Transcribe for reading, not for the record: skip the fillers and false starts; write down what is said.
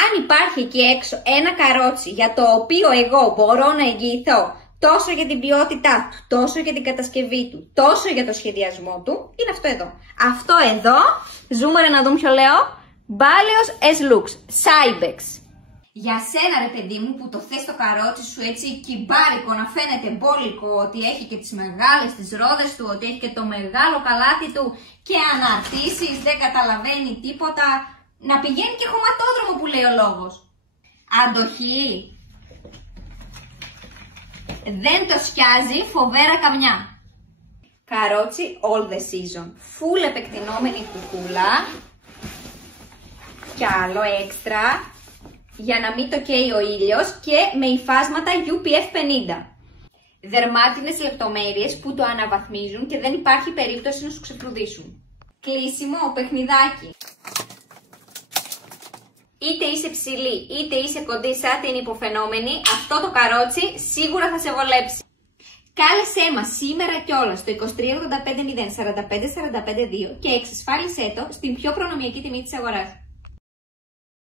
Αν υπάρχει εκεί έξω ένα καρότσι για το οποίο εγώ μπορώ να εγγυηθώ τόσο για την ποιότητά του, τόσο για την κατασκευή του, τόσο για το σχεδιασμό του, είναι αυτό εδώ. Αυτό εδώ, ζούμερε να δούμε ποιο λέω, Balios S Lux, Cybex. Για σένα ρε παιδί μου που το θες το καρότσι σου έτσι κυμπάρικο, να φαίνεται μπόλικο, ότι έχει και τις μεγάλες τις ρόδες του, ότι έχει και το μεγάλο καλάτι του και αναρτήσεις, δεν καταλαβαίνει τίποτα, να πηγαίνει και χωματόδρομο που λέει ο λόγος. Αντοχή. Δεν το σκιάζει φοβέρα καμιά. Καρότσι all the season. Full επεκτηνόμενη κουκούλα. Κι άλλο έξτρα. Για να μην το καίει ο ήλιος και με υφάσματα UPF 50. Δερμάτινες λεπτομέρειες που το αναβαθμίζουν και δεν υπάρχει περίπτωση να σου ξεφρουδίσουν. Κλείσιμο παιχνιδάκι. Είτε είσαι ψηλή, είτε είσαι κοντή σαν την υποφαινόμενη, αυτό το καρότσι σίγουρα θα σε βολέψει. Κάλεσέ μας σήμερα κιόλας στο 2385 045 45 2 και εξασφάλισέ το στην πιο προνομιακή τιμή της αγοράς.